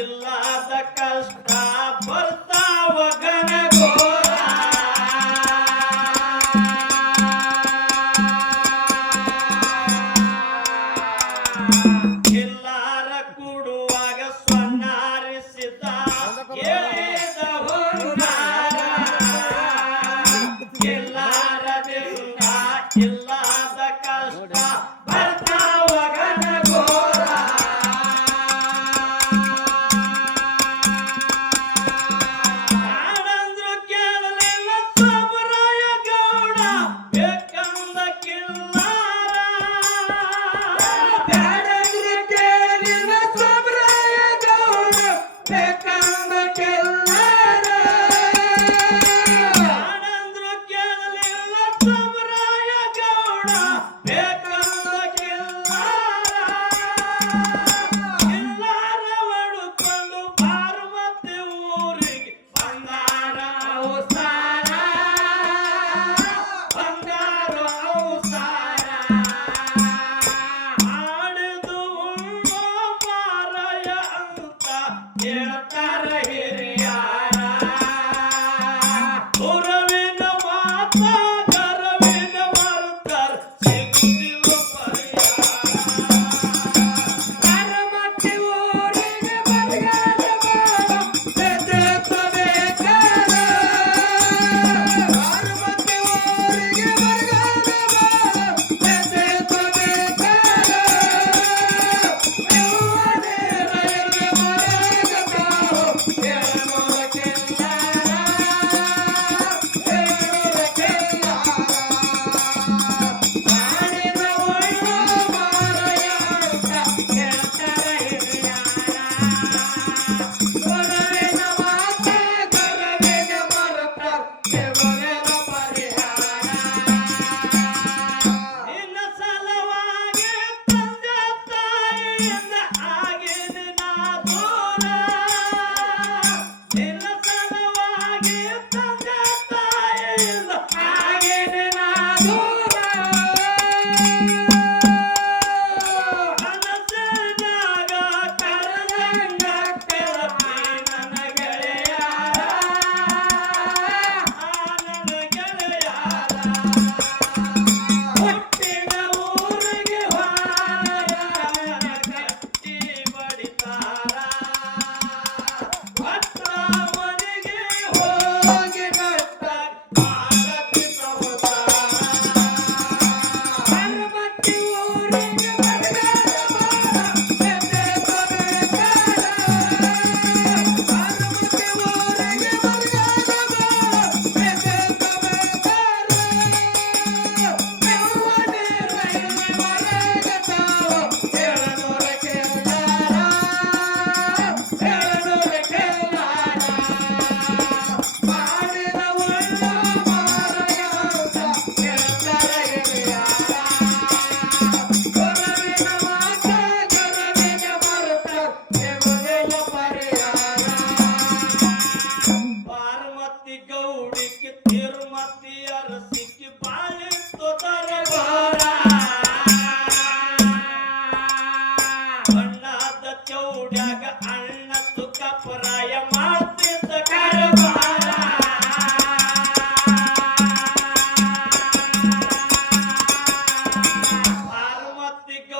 ಇಲ್ಲದ ಕಷ್ಟ ಬರ್ತಾವ ಘನಘೋರ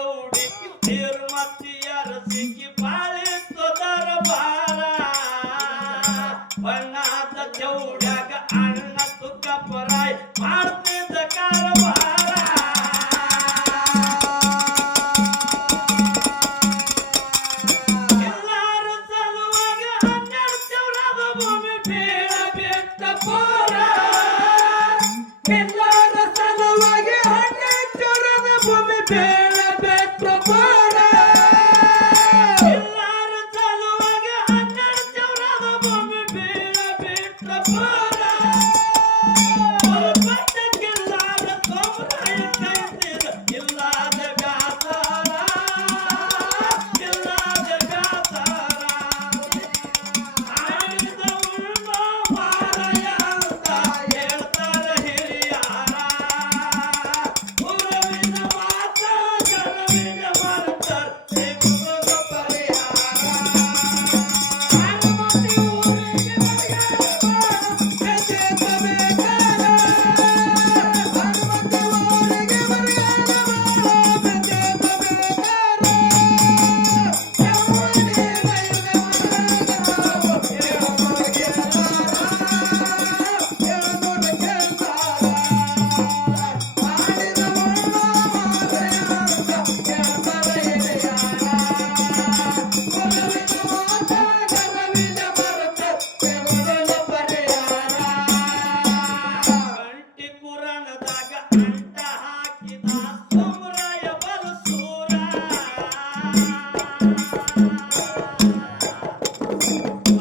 ಗೌಡಿ ತಿರುಮತಿಯರ ಸಿಕ್ಕಿ ಬಾಳಿತ್ತು ದರಬಾರ ಬಣ್ಣದ ಚೌಡ್ಯಾಗ ಅಣ್ಣ ತುಕ್ಕ ಪರಾಯ್ ಮಾಡ್ತಿದ್ದ ಕಾರವಾರ ಎಲ್ಲಾರು ಸಲುವಾಗ 12 ಚೌರದ ಭೂಮಿ ಬೇಡ ಬೆಟ್ಟ ಪೋರ ಎಲ್ಲರ ಸಲುವಾಗಿ 12 ಚೌರದ ಭೂಮಿ ಬೇಡ ಬೆಟ್ಟ ಪೋರ ಎಲ್ಲಾರು ಸಲುವಾಗ 12 ಚೌರದ ಭೂಮಿ ಬೇಡ ಬೆಟ್ಟ ಪೋರ ಪಟ್ಟಕ್ಕಿಲ್ಲಾದ ಸೋಮರಾಯ ಕೈಸಿದ ಇಲ್ಲಾದ ವ್ಯಾಸಾರ ಇಲ್ಲಾದ ವ್ಯಾಸಾರ ಆಡಿದ ಉಳ್ಳ ಮಾರಯ ಅಂತ ಹೇಳ್ತಾರ ಹಿರಿಯಾರ ಗುರುವಿನ ಮಾತ ಗರುವಿನ ಮರ್ತಾರ ಸಿಗುವುದು ಪರಿಹಾರ ಹನುಮತಿ ಊರಿಗೆ ಗಂಟಿ ಕುರಣದಾಗ ಅಂಟ ಹಾಕಿದ ಸೋಮರಾಯ ಬಲಸೂರ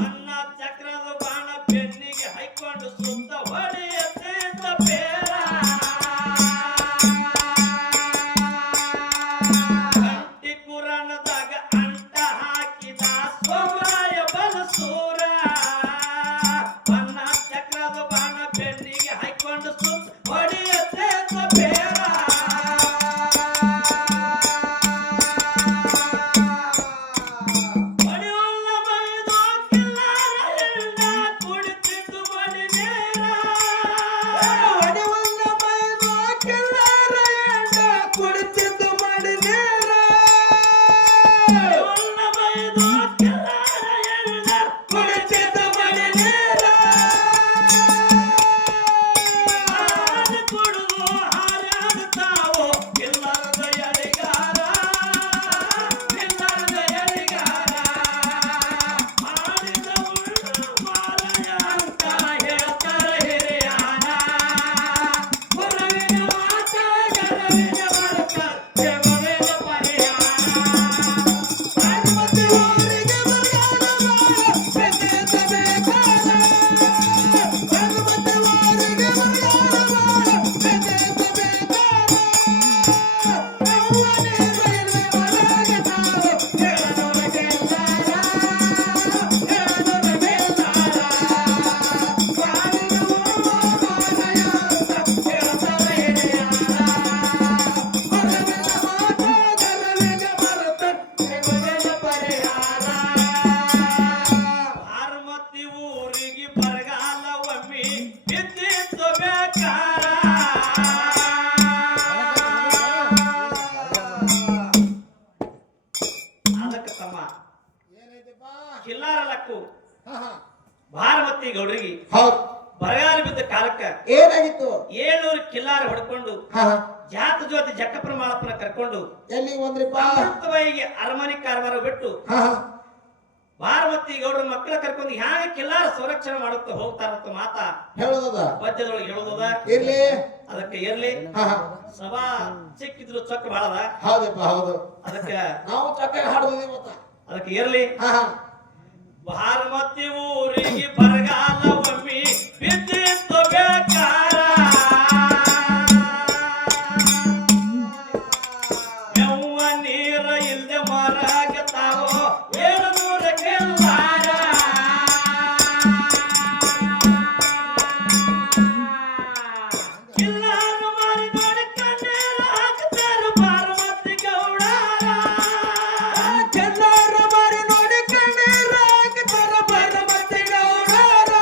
ಅನ್ನ ಚಕ್ರದ ಬಾಣ ಬೆನ್ನಿಗೆ ಹೈಕೊಂಡು ಸುತ್ತ ಹೊಡೆಯುತ್ತಿದ್ದ ಬೇರ ಗಂಟಿ ಕುರಣದಾಗ ಅಂಟ ಹಾಕಿದ ಸೋಮರಾಯ ಬಲಸೂರ ಅನ್ನ ಚಕ್ರದ ಬಾಣ ಬೆನ್ನಿಗೆ ಹೈಕೊಂಡು ಸುತ್ತ ಹೊಡೆಯುತ್ತಿದ್ದ ಬೇರ ಮಡಿಯುಳ್ಳ ಮೈದು ಕಿಲ್ಲಾರ ಹೆಣ್ಣ ಕುಡಿತಿದ್ದು ಮಡಿ ನೇರ ಒಡೆವಲ್ಲ ಮೈದು ಕೆಲ್ಲಾರ ಎಂಡ ಕುಡಿತಿದ್ದು ಮಾಡಿ ನೇರ ಮಡಿಯುಳ್ಳ ಮೈದು ಕಿಲ್ಲಾರ ಹೆಣ್ಣ ಕುಡಿತಿದ್ದು ಮಾಡಿ ನೇರ ಹಾಲು ಕುಡಿದು ಹಾರಾಡುತ್ತಾವೋ ಇಲ್ಲದ ಎಳಿಗಾರ ಇಲ್ಲದ ಎಳಿಗಾರ ಮಾಡಿದ ಉಳ್ಳ ಮಾರಯ ಅಂತ ಹೇಳ್ತಾರ ಹಿರಿಯಾರ ಗುರುವಿನ ಮಾತ ಗರುವಿನ ಮರ್ತಾರ ಸಿಗುವುದು ಪರಿಹಾರ ಹನುಮತಿ ಊರಿಗೆ ಬೆಟ್ಟದ ಬೇಕಾದ ಹನುಮತಿ ಊರಿಗೆ ಬೆಟ್ಟದ ಬೇಕಾದ ಅವ್ವನೇ ರೈಲ್ವೆ ಒಳಗೆ ತಾವು 700 ಗೆಲ್ಲಾರ 700 ಗೆಲ್ಲಾರ ಬಾಳಿನ ಮಾರಯ ಅಂತ ಹೇಳ್ತಾರ ಹಿರಿಯಾರ ಗುರುವಿನ ಮಾತ ಗರುವಿನ ಮರೆತ ಸಿಗುವುದಿಲ್ಲ ಪರಿಹಾರ ಪಾರ್ವತಿ ಊರಿಗೆ ಬರಗಾಲ ಒಮ್ಮೆ ಬಿದ್ದಿತ್ತು ಬೇಕಾರ ಅದಕ್ಕೆ ತಮ್ಮ ಏನೈತಪ್ಪ ಕಿಲ್ಲಾರ ಲಕ್ಕು ಹಾ ಭಾರಮತಿ ಗೌಡರಿಗೆ ಹೌದು ಬರಗಾಲ ಬಿದ್ದ ಕಾಲಕ್ಕ ಏನಾಗಿತ್ತು 700 ಕಿಲ್ಲಾರ ಹೊಡ್ಕೊಂಡು ಹಾ ಜಾತ ಜ್ಯೋತಿ ಜಕ್ಕಪ್ಪ ಮಾಳಪ್ಪನ ಕರ್ಕೊಂಡು ಎಲ್ಲಿಗೆ ಬಂದ್ರಿಪ್ಪ ಅಮೃತಬಾಯಿಗೆ ಅರಮನೆ ಕಾರವಾರ ಬಿಟ್ಟು ಹಾ ಭಾರಮತಿ ಗೌಡರ ಮಕ್ಕಳ ಕರ್ಕೊಂಡು ಹ್ಯಾಂಗ ಕಿಲ್ಲಾರ ಸಂರಕ್ಷಣೆ ಮಾಡುತ್ತಾ ಹೋಗ್ತಾರಂತ ಮಾತಾ ಹೇಳೋದದ ಪದ್ಯದೊಳಗೆ ಹೇಳೋದದ ಇರ್ಲಿ ಅದಕ್ಕೆ ಇರ್ಲಿ ಹಾ ಸಭಾ ಸಿಕ್ಕಿದ್ರು ಚೊಕ್ಕ ಬಾಳದ ಹೌದಪ್ಪ ಹೌದು ಅದಕ್ಕೆ ನಾವು ಚಕ್ಕ ಹಾಡುದಿದೆ ಮತ್ತ ಅದಕ್ಕೆ ಇರ್ಲಿ ಹಾ ಭಾರಮತಿ ಊರಿಗೆ ಬರಗಾಲ ಒಮ್ಮೆ ಬಿದ್ದಿತ್ತು ಬೇಕಾರ ಯವ್ವ ನೀರ ಇಲ್ದೆ ಮರಗತಾವೋ 700 ಗೆಲ್ಲಾರ ಕಿಲ್ಲಾರು ಮಾರಿ ನೋಡಿ ಕಣ್ಣೀರ ಹಾಕ್ತಾರ ಪಾರ್ವತಿ ಗೌಡಾರ ಚೆಲ್ಲಾರ ಮಾರಿ ನೋಡಿ ಕಣ್ಣೀರ ಹಾಕಿದರ ಭರಮತಿ ಗೌಡರ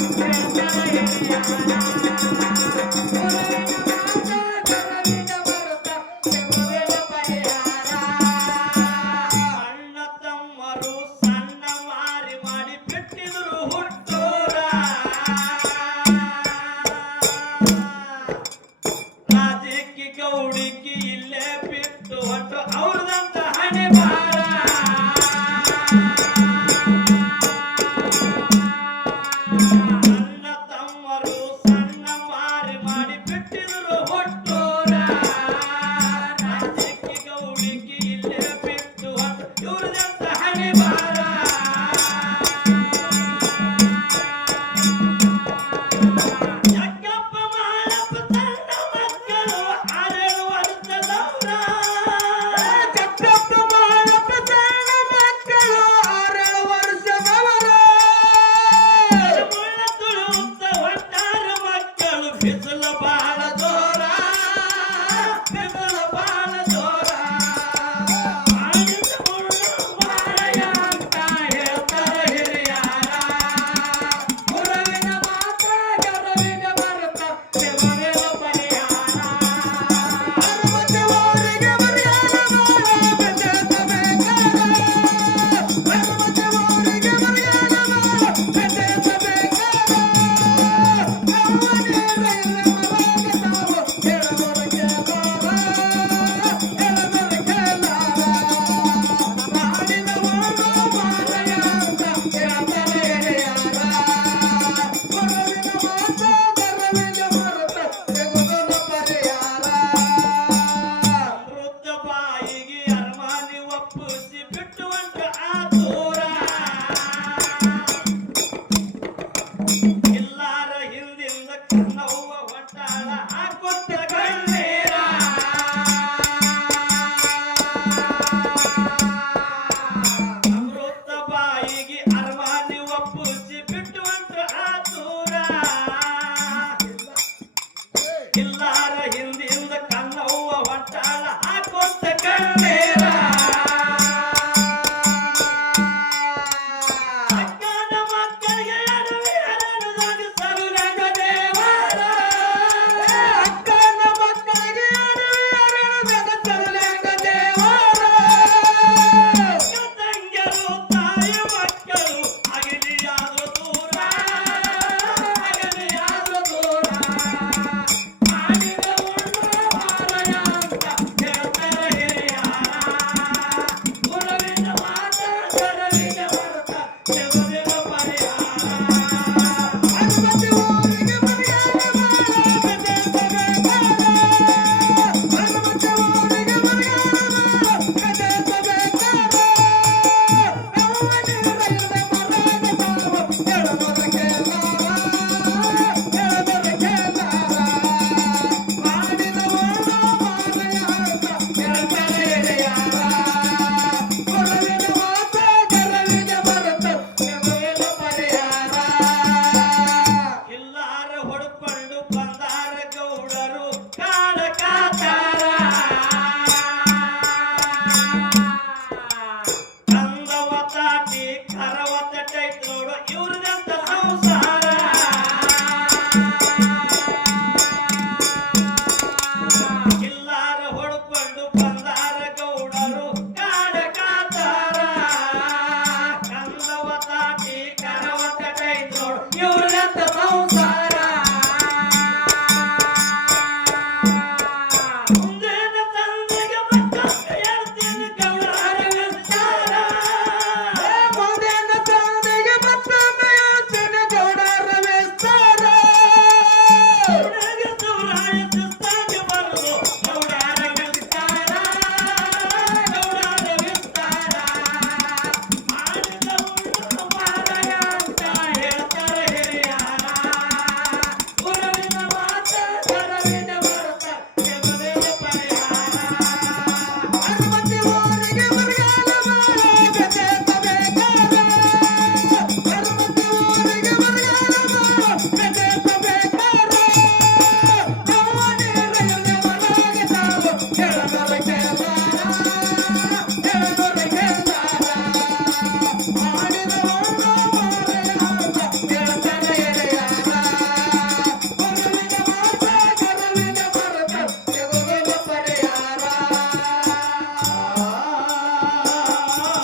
ಬೆಟ್ಟದ ಹಿರಿಯನ